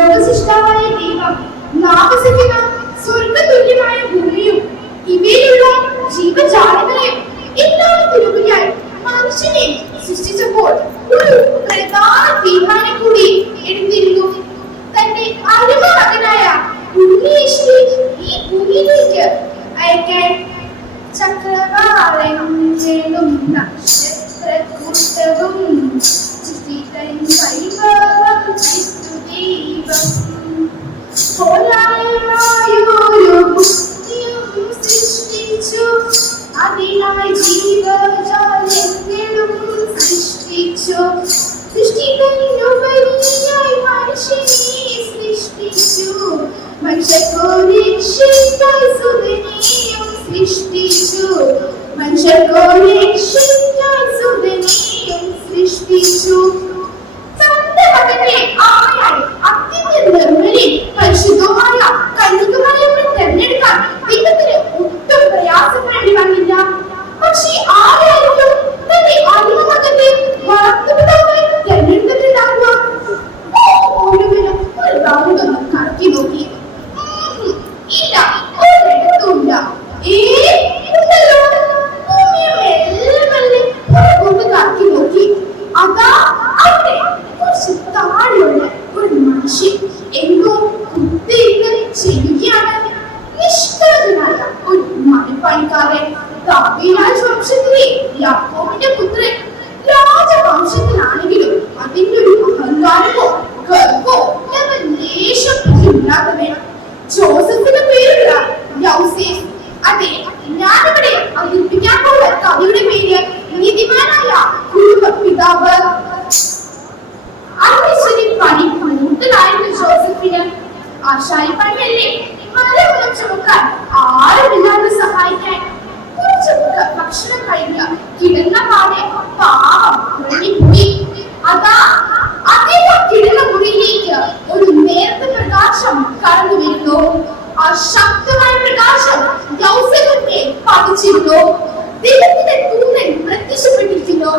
ലോകസൃഷ്ടാവായ ദൈവം നാമസിക്കുന്ന സ്വർഗതുല്യമായ ഭൂമിയും ഇവയിലുള്ള ജീവജാലങ്ങളെയും എല്ലാത്തിനുപരിയായി മനുഷ്യനെ സൃഷ്ടിച്ചപ്പോൾ ഒരു പ്രധാന തീരുമാനം കൂടി എടുത്തിരുന്നു. തന്റെ അരുമകനായ മകനായ ഉണ്ണീശ്വരി ഈ ഭൂമിയിലേക്ക് അയക്കാൻ ചക്രവാളെങ്കിലും നക്ഷത്രക്കൂട്ടവും സൃഷ്ടിച്ചു മനുഷ്യക്കോരക്ഷയ്ക്കായി സുതനെയും സൃഷ്ടിച്ചു ഇല്ലാത്തവൻ ജോസഫിന്റെ പേരുള്ള യൗസേഫ് അതെ ഞാനിവിടെ അവതരിപ്പിക്കാൻ പോകുന്ന കവിയുടെ പേര് നീതിമാനായ കുടുംബ പിതാവ്. അന്വേഷണി പണി കൂടുതലായിരുന്നു ജോസഫിന്. ആശാരിപ്പണിയല്ലേ മരമുളം ചുമക്കാൻ ആരുമില്ലാതെ സഹായിക്കാൻ കുറച്ച് ഭക്ഷണം കഴിക്കുക. കിടന്ന പാടെ ഒരു ദൈവത്തിന്റെ തൂന്നൽ പ്രത്യക്ഷപ്പെട്ടിരിക്കുന്നോ.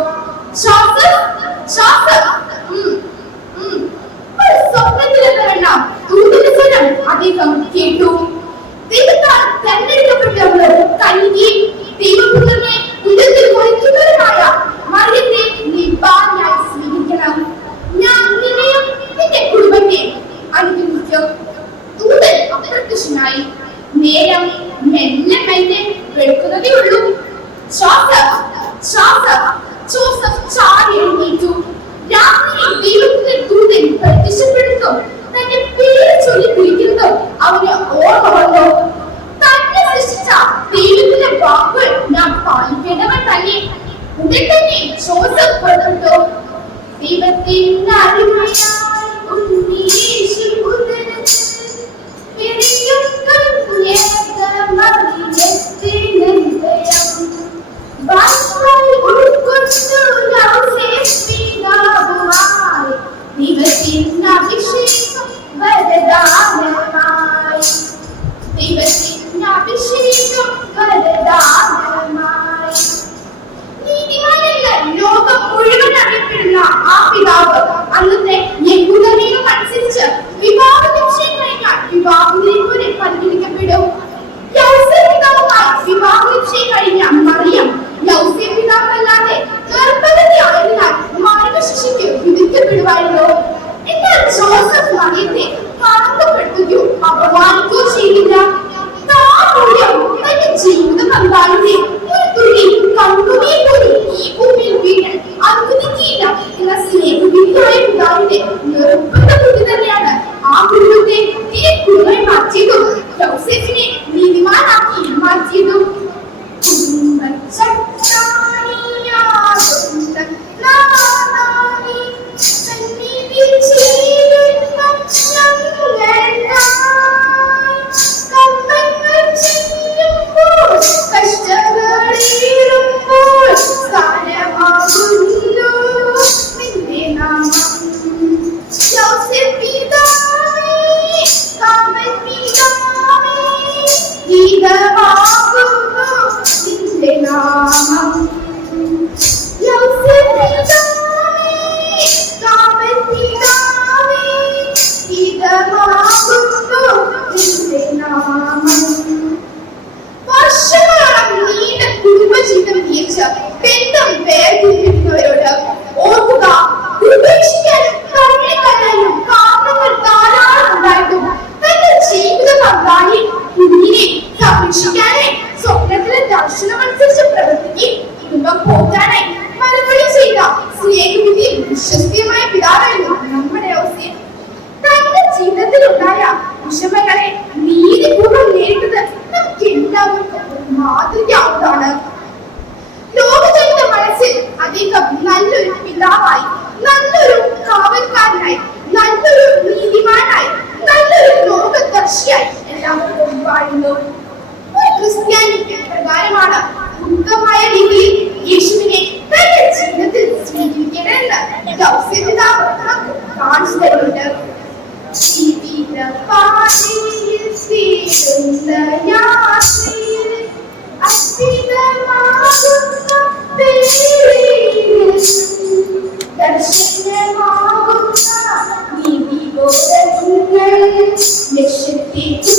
സ്വപ്നത്തിലെല്ലാം അദ്ദേഹം നേരം മെല്ലെ മെല്ലെ വെളുക്കുന്നതേ ഉള്ളൂ ജോസഫ് ജോസഫ് ജോസഫ് ചാടി എഴുന്നേറ്റു. രാത്രി ദൈവത്തിന്റെ ദൂതൻ പ്രത്യക്ഷപ്പെടുത്തും. തന്റെ പേര് ചൊല്ലി വിളിക്കുന്നതും അവന് ഓർമ്മ വന്നു. തന്നെ സൃഷ്ടിച്ച ദൈവത്തിന്റെ വാക്കുകൾ ഞാൻ പാലിക്കേണ്ടവൻ തന്നെ. ഉടൻ തന്നെ ജോസഫ് പുറപ്പെട്ടു ദൈവത്തിന്റെ അടിമയായി ഉണ്ണീശു يكون المسجد يوصفني من ما نقي المسجد നയിച്ച ബന്ധം വേർതിരിക്കുന്നവരോട് ഓർക്കുക ഉപേക്ഷിക്കാനും കരുണക്കാനായും കാരണങ്ങൾ ധാരാളം ഉണ്ടായിട്ടും തന്റെ ജീവിത പങ്കാളി കുഞ്ഞിനെ സംരക്ഷിക്കാനായി സ്വപ്നത്തിലെ ദർശനമനുസരിച്ച് പ്രവർത്തിക്കുകയും കുടുംബം പോകാനായി മറുപടി ചെയ്ത സ്നേഹവിധിയും വിശ്വസ്തയുമായ പിതാവായിരുന്നു നമ്മുടെ ഔസേപ്പ് തന്റെ ജീവിതത്തിലുണ്ടായ വിഷമങ്ങളെ നീതിപൂർവം ലോകദർശിയായി എല്ലാവർക്കും വാഴുന്നു ഒരു ക്രിസ്ത്യാനി പ്രകാരമാണ് ഉത്തമമായ രീതിയിൽ യേശുവിനെ തന്റെ ജീവിതത്തിൽ സ്വീകരിക്കണമെന്ന് ഗൗസ്യ പിതാവ് നമുക്ക് കാണിച്ചു തരുന്നുണ്ട് ജീവിത പാതയിൽ തീരുന്ന യാത്രയിൽ Thank you.